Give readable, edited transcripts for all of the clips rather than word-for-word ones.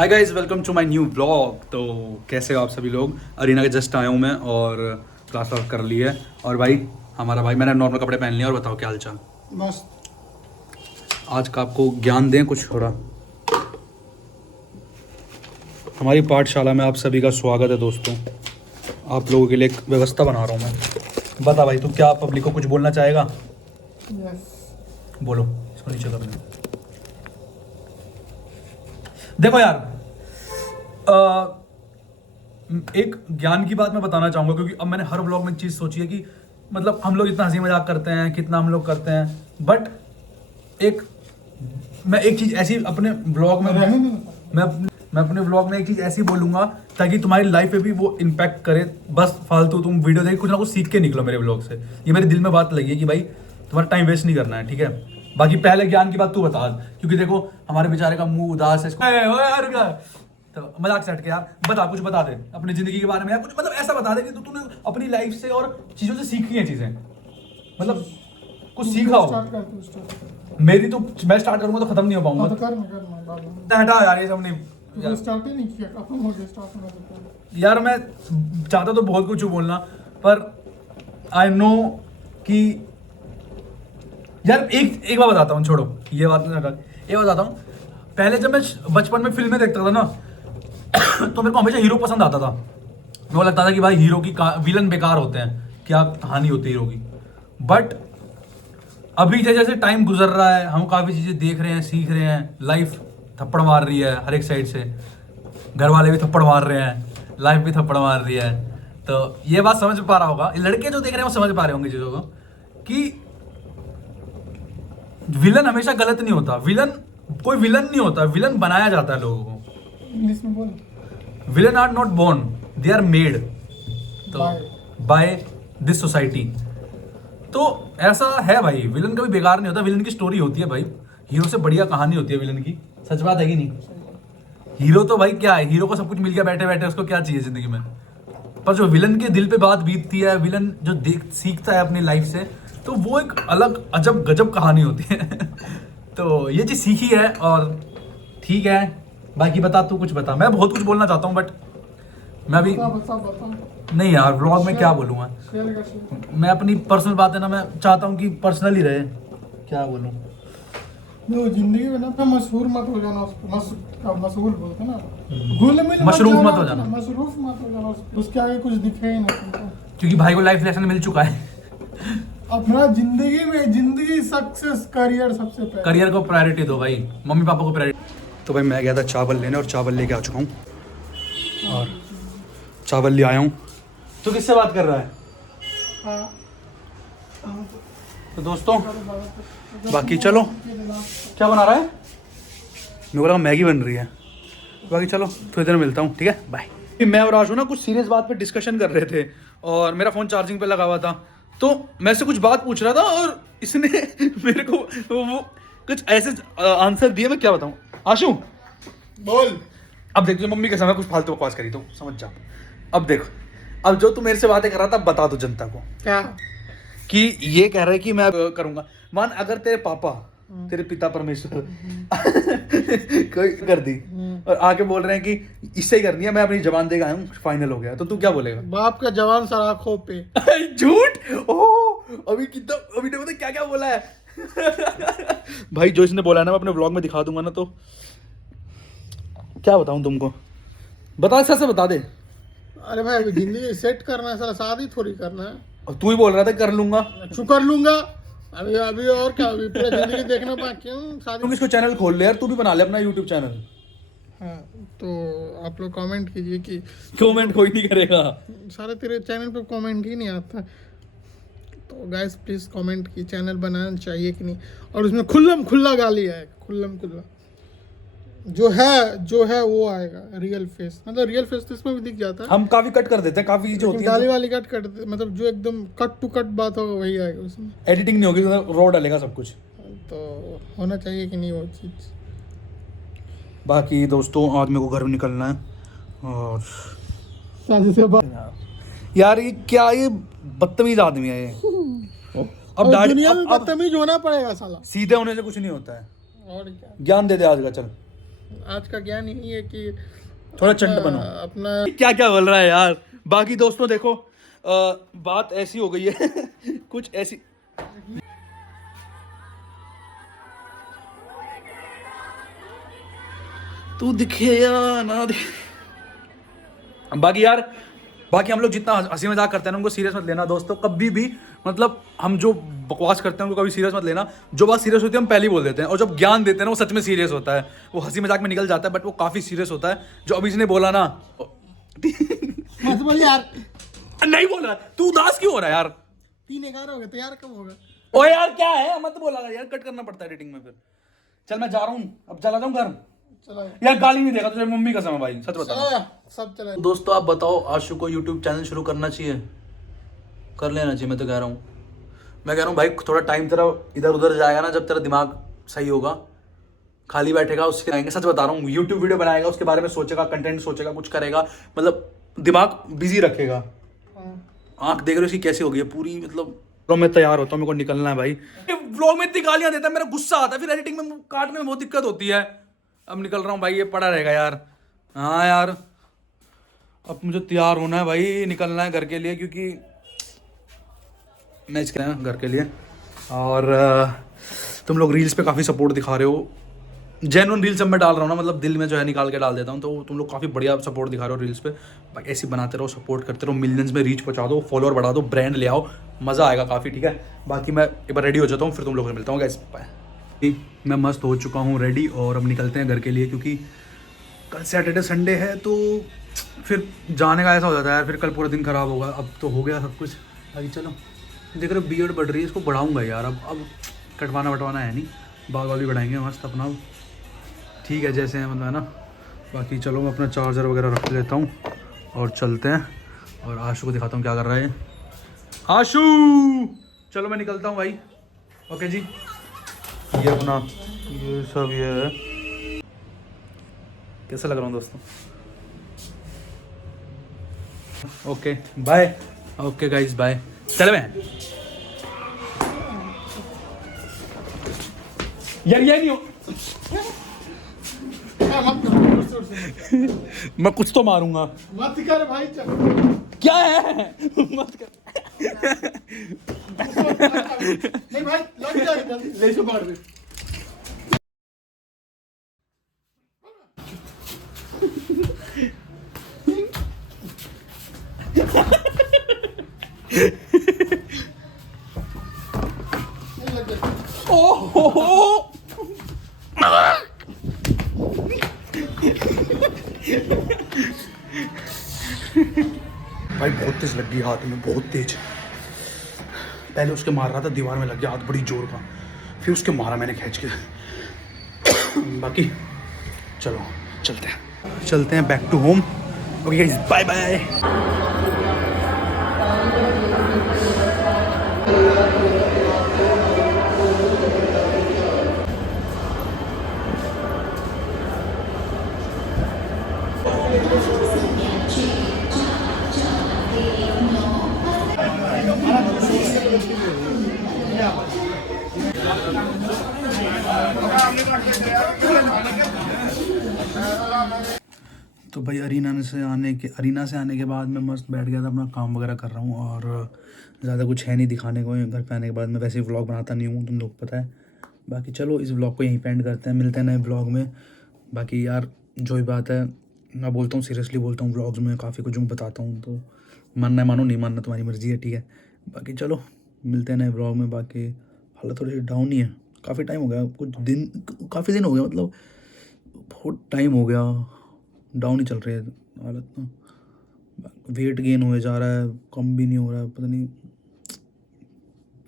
Hi guys, welcome to my new blog. तो कैसे हो आप सभी लोग। अरीना के जस्ट आया हूँ मैं और क्लास वास कर ली है। और भाई हमारा भाई, मैंने नॉर्मल कपड़े पहन लिए। और बताओ क्या हाल चाल। मस्त। आज का आपको ज्ञान दें कुछ थोड़ा। हमारी पाठशाला में आप सभी का स्वागत है दोस्तों। आप लोगों के लिए एक व्यवस्था बना रहा हूँ मैं। बता भाई, तू क्या पब्लिक को कुछ बोलना चाहेगा। यस। बोलो, इसको नीचे कर दो। देखो यार, एक ज्ञान की बात मैं बताना चाहूंगा, क्योंकि अब मैंने हर व्लॉग में एक चीज़ सोची है कि मतलब हम लोग इतना हंसी मजाक करते हैं, कितना हम लोग करते हैं, बट मैं एक चीज़ ऐसी अपने व्लॉग में मैं अपने व्लॉग में एक चीज़ ऐसी बोलूंगा ताकि तुम्हारी लाइफ पे भी वो इम्पैक्ट करे। बस फालतू तुम वीडियो देख कुछ ना कुछ सीख के निकलो मेरे व्लॉग से। ये मेरे दिल में बात लगी है कि भाई तुम्हारा टाइम वेस्ट नहीं करना है, ठीक है। बाकी पहले ज्ञान की बात तू बता, क्योंकि देखो हमारे बेचारे का मुंह उदास है। तो मजाक से हट के यार बता, कुछ बता दे अपनी जिंदगी के बारे में, यार कुछ मतलब ऐसा बता दे कि तूने अपनी लाइफ से और चीजों से सीखी है चीजें, मतलब कुछ सीखा हो। मेरी तो मैं स्टार्ट करूंगा तो खत्म नहीं हो पाऊंगा। हटा यार, ये सब नहीं। स्टार्ट ही नहीं किया, खत्म हो गया स्टार्ट होना तो। यार मैं चाहता तो बहुत कुछ हूँ बोलना, पर आई नो कि यार एक बात बताता हूँ, छोड़ो ये बात नहीं। एक बात बताता हूँ, पहले जब मैं बचपन में फिल्में देखता था ना तो मेरे को हमेशा हीरो पसंद आता था। मेरे को लगता था कि भाई हीरो की विलन बेकार होते हैं, क्या कहानी होती है हीरो की। बट अभी जैसे जैसे टाइम गुजर रहा है, हम काफ़ी चीज़ें देख रहे हैं, सीख रहे हैं। लाइफ थप्पड़ मार रही है हर एक साइड से, घर वाले भी थप्पड़ मार रहे हैं, लाइफ भी थप्पड़ मार रही है। तो ये बात समझ पा रहा होगा, लड़के जो देख रहे हैं वो समझ पा रहे होंगे चीज़ों को कि विलन हमेशा गलत नहीं होता। कोई विलन नहीं होता, विलन बनाया जाता है लोगों को। इंग्लिश में बोल। Villain are not born, they are made तो बाय दिस सोसाइटी। तो ऐसा है भाई, विलन कभी बेकार नहीं होता। विलन की स्टोरी होती है भाई, हीरो से बढ़िया कहानी होती है विलन की। सच बात है कि नहीं। हीरो तो भाई क्या है, हीरो को सब कुछ मिल गया बैठे बैठे, उसको क्या चाहिए जिंदगी में। पर जो विलन के दिल पे बात बीतती है, विलन जो सीखता है अपनी लाइफ से, तो वो एक अलग अजब गजब कहानी होती है तो ये चीज सीखी है। और ठीक है, बाकी बता, तू कुछ बता। मैं बहुत कुछ बोलना चाहता हूँ बट मैं अभी बता। नहीं यार, व्लॉग में क्या बोलूँगा। शेयर मैं अपनी पर्सनल बात है ना, मैं चाहता हूँ कि पर्सनल ही रहे। क्या बोलूँ। जो जिंदगी में ना मशहूर मत हो जाना उसको। मशहूर बोलते हैं ना, घुल मिल मशरूफ मत हो जाना। मशरूफ मत हो जाना उसके आगे कुछ दिखे ही नहीं तुमको, क्योंकि भाई को लाइफ लेसन मिल चुका है अपना जिंदगी सक्सेस करियर सबसे पहले। करियर को प्रायोरिटी दो भाई, मम्मी पापा को प्रायोरिटी। तो भाई मैं गया था चावल लेने और चावल लेके आ चुका हूँ और चावल ले आया हूँ। तो किससे बात कर रहा है। हाँ। तो दोस्तों बाकी चलो, क्या बना रहा है। मेरे को लगा मैगी बन रही है। बाकी चलो थोड़ी देर में मिलता हूँ, ठीक है, बाय। मैं और आशु ना कुछ सीरियस बात पे डिस्कशन कर रहे थे और मेरा फ़ोन चार्जिंग पे लगा हुआ था। तो मैं से कुछ बात पूछ रहा था और इसने मेरे को वो कुछ ऐसे आंसर दिए, मैं क्या बताऊँ। आशु बोल। अब देख, मम्मी के समय कुछ फालतू बकवास करी तो समझ जा। अब देख, अब जो तू मेरे से बातें कर रहा था, बता दो जनता को क्या कि ये कह रहा है कि मैं करूंगा। मान अगर तेरे पापा, तेरे पिता परमेश्वर कोई कर दी और आके बोल रहे हैं कि इससे ही करनी है, मैं अपनी जबान देगा हूँ, फाइनल हो गया, तो तू क्या बोलेगा। बाप का जवान सर आंखों पे। झूठ। ओह अभी कितना, अभी देखो क्या क्या बोला है भाई। जो इसने बोला है ना, मैं अपने व्लॉग में दिखा दूंगा ना, तो क्या बताऊं तुमको। बता, सच से बता दे। अरे भाई अभी जिंदगी सेट करना है, साला शादी थोड़ी करना है। और तू ही बोल रहा था कर लूंगा। छू कर लूंगा अभी और क्या, अभी पूरा जिंदगी देखना बाकी है शादी। तुम इसको चैनल खोल ले यार, तू भी बना ले अपना यूट्यूब चैनल। हाँ, तो आप लोग कमेंट कीजिए कि कमेंट कोई नहीं करेगा। सारे तेरे चैनल पे कमेंट ही नहीं आता। तो गाइस प्लीज कमेंट की चैनल बनाना चाहिए कि नहीं, और उसमें खुल्लम खुल्ला गाली है, खुल्लम खुल्ला जो है वो आएगा। रियल फेस, मतलब रियल फेस तो इसमें भी दिख जाता है। हम काफी कट कर देते हैं, काफी चीजें होती गाली हैं। वाली कट कर दे, मतलब जो एकदम कट टू कट बात होगा वही आएगा उसमें। एडिटिंग नहीं होगी, रो डालेगा सब कुछ। तो होना चाहिए कि नहीं वो चीज़। बाकी दोस्तों आज मेरे को घर में निकलना है और शादी से बात यार ये क्या, ये बदतमीज आदमी है ये। अब दुनिया में बदतमीज होना पड़ेगा साला। सीधे होने से कुछ नहीं होता है। और क्या। ज्ञान दे दे आज का, चल। आज का ज्ञान यही है कि थोड़ा चंट बनो। अपना क्या क्या बोल रहा है यार। बाकी दोस्तों देखो बात ऐसी हो गई है कुछ ऐसी। तू दिखे या ना दिखे। बाकी यार बाकी हम लोग जितना हंसी मजाक करते हैं ना उनको सीरियस मत लेना दोस्तों कभी भी। मतलब हम जो बकवास करते हैं उनको कभी सीरियस मत लेना। जो बात सीरियस होती है हम पहले ही बोल देते हैं, और जब ज्ञान देते हैं ना वो सच में सीरियस होता है। वो हंसी मजाक में निकल जाता है बट वो काफी सीरियस होता है। जो अभी इसने बोला ना मत बोल यार। नहीं बोल रहा तू उदास क्यों हो रहा है यार। 3-11 हो गए तो यार कब होगा? ओ यार क्या है मत बोला यार, कट करना पड़ता है एडिटिंग में फिर। चल मैं जा रहा हूँ, अब चला जाऊँ घर। चलो यार गाली नहीं देगा तुझे, मम्मी कसम है भाई सच बता। चलो सब चले। दोस्तों आप बताओ आशु को यूट्यूब चैनल शुरू करना चाहिए? कर लेना चाहिए मैं तो कह रहा हूँ। मैं कह रहा हूँ भाई थोड़ा टाइम तेरा इधर उधर जाएगा ना, जब तेरा दिमाग सही होगा, खाली बैठेगा उसके आएंगे। सच बता रहा हूँ यूट्यूब वीडियो बनाएगा, उसके बारे में सोचेगा, कंटेंट सोचेगा, कुछ करेगा, मतलब दिमाग बिजी रखेगा। आंख देख रहे हो उसकी कैसी हो गई है पूरी, मतलब तो मैं तैयार होता हूँ, मेरे को निकलना है भाई। व्लॉग में इतनी गालियां देता है मेरा गुस्सा आता है, फिर एडिटिंग में काटने में बहुत दिक्कत होती है। अब निकल रहा हूँ भाई, ये पड़ा रहेगा यार। हाँ यार अब मुझे तैयार होना है भाई, निकलना है घर के लिए, क्योंकि मैच कर रहे हैं घर के लिए। और तुम लोग रील्स पे काफ़ी सपोर्ट दिखा रहे हो। जेन्युइन रील्स अब मैं डाल रहा हूँ ना, मतलब दिल में जो है निकाल के डाल देता हूँ, तो तुम लोग काफ़ी बढ़िया सपोर्ट दिखा रहे हो रील्स पे। बाकी ऐसे ही बनाते रहो, सपोर्ट करते रहो, मिलियंस में रीच पहुँचा दो, फॉलोअर बढ़ा दो, ब्रांड ले आओ, मज़ा आएगा काफ़ी। ठीक है बाकी मैं एक बार रेडी हो जाता हूँ, फिर तुम लोगों से मिलता हूँ। गाइस मैं मस्त हो चुका हूँ रेडी, और अब निकलते हैं घर के लिए, क्योंकि कल सैटरडे संडे है तो फिर जाने का ऐसा हो जाता है यार, फिर कल पूरा दिन ख़राब होगा। अब तो हो गया सब कुछ। बाकी चलो देख रहे बियर्ड बढ़ रही है, इसको बढ़ाऊंगा यार। अब कटवाना वटवाना है नहीं, बाल वाल भी बढ़ाएंगे मस्त अपना। ठीक है जैसे हैं मतलब है ना। बाकी चलो मैं अपना चार्जर वगैरह रख लेता हूँ और चलते हैं, और आशु को दिखाता हूँ क्या कर रहा है। आशु चलो मैं निकलता हूँ भाई। ओके जी ये अपना ये सब ये है। कैसा लग रहा हूँ दोस्तों? Okay bye. Okay guys bye. चले मैं यार ये नहीं हो मत कर, मैं कुछ तो मारूंगा। मत कर भाई चल। क्या है मत कर। नहीं भाई लग जाएगा जल्दी ले जो मार दे। ओहो भाई बहुत तेज लग गई हाथ में, बहुत तेज। पहले उसके मार रहा था, दीवार में लग गया हाथ बड़ी जोर का, फिर उसके मारा मैंने खींच के। बाकी चलो चलते हैं back to home. Okay guys bye bye. तो भाई अरीना से आने के बाद मैं मस्त बैठ गया था, अपना काम वगैरह कर रहा हूँ, और ज़्यादा कुछ है नहीं दिखाने को। घर पे आने के बाद मैं वैसे ही व्लॉग बनाता नहीं हूँ, तुम लोग पता है। बाकी चलो इस व्लॉग को यहीं पे एंड करते हैं, मिलते हैं नए व्लॉग में। बाकी यार जो ही बात है मैं बोलता हूँ, सीरियसली बोलता हूँ, व्लॉग्स में काफ़ी कुछ मैं बताता हूँ, तो मानना है मानो, नहीं मानना तुम्हारी मर्ज़ी है। ठीक है बाकी चलो मिलते हैं नए व्लॉग में। बाकी हालत थोड़ी सी डाउन ही है, काफ़ी टाइम हो गया, काफ़ी दिन हो गया, मतलब बहुत टाइम हो गया, डाउन ही चल रही है हालत ना। वेट गेन हुए जा रहा है, कम भी नहीं हो रहा है, पता नहीं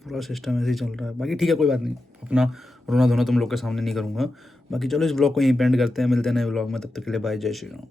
पूरा सिस्टम ऐसे ही चल रहा है। बाकी ठीक है कोई बात नहीं, अपना रोना धोना तुम लोग के सामने नहीं करूँगा। बाकी चलो इस व्लॉग को यहीं पे एंड करते हैं, मिलते हैं नए व्लॉग में, तब तक के लिए बाय, जय श्री राम।